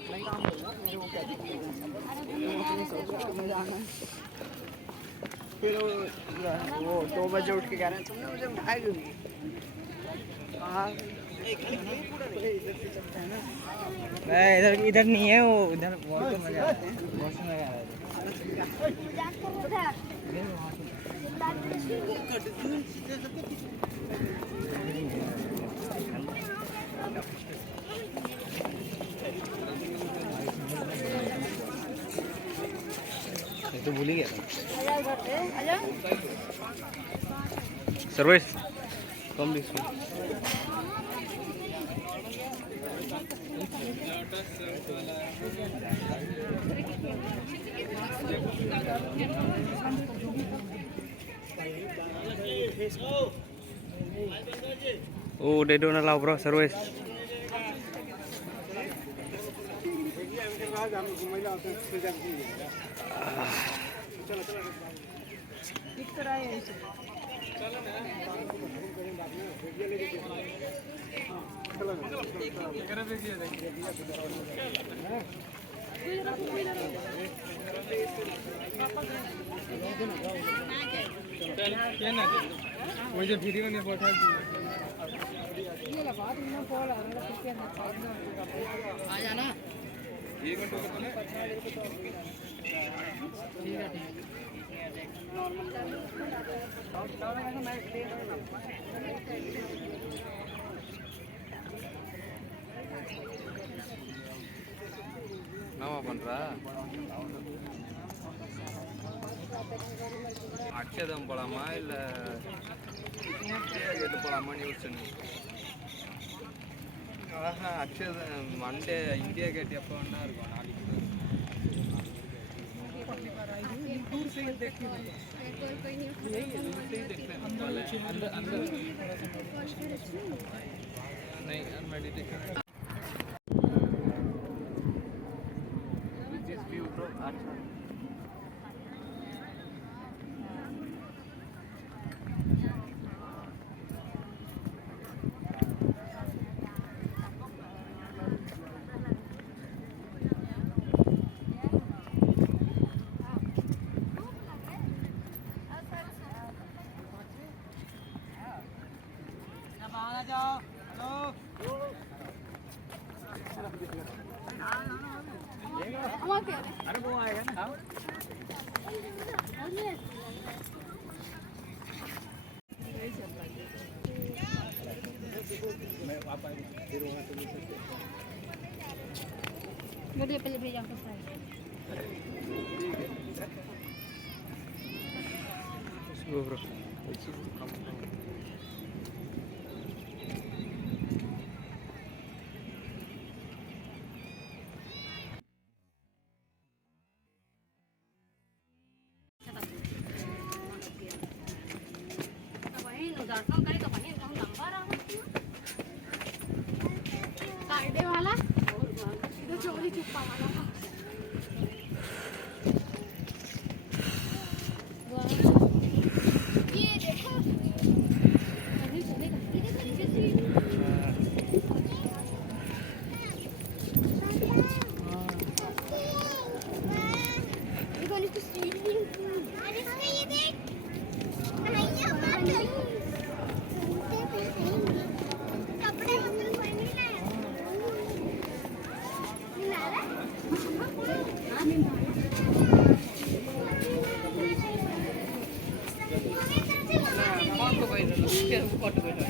अपना ही काम होगा मेरे को क्या दिक्कत है अपनी सोच रहा तुम्हें जाना है फिर वो 2 बजे उठ के कह रहे हैं तुमने मुझे उठाया क्यों नहीं कहाँ इधर से चलते हैं ना इधर इधर नहीं है वो इधर बहुत मजा आता है बहुत मजा आ रहा है ये तो भूल ही गया सर्विस कम discount Oh, they don't allow bro service. मुझे वीडियो में बैठा आ जाना ये घंटे नावा पண்றா அக்ஷதம் போலாமா இல்ல இது போலாமான்னு யோசிச்சேன் அக்ஷதம் மண்டே இந்தியா கேட் எப்போ வேணா இருக்கும் நாளைக்கு दूर से ही देखी नहीं मेडिटेशन दिस व्यू ब्रो अच्छा अरे वो आएगा ना Boleh beli yang besar. Go bro. कायदे वाला तो चोरी चुप्पा वाला था ये देखो अभी चलेगा इधर तरीके से ये कौन इसको स्ट्रीट भी अरे इसमें ये देख कन्हैया कपड़े फोटो बैठो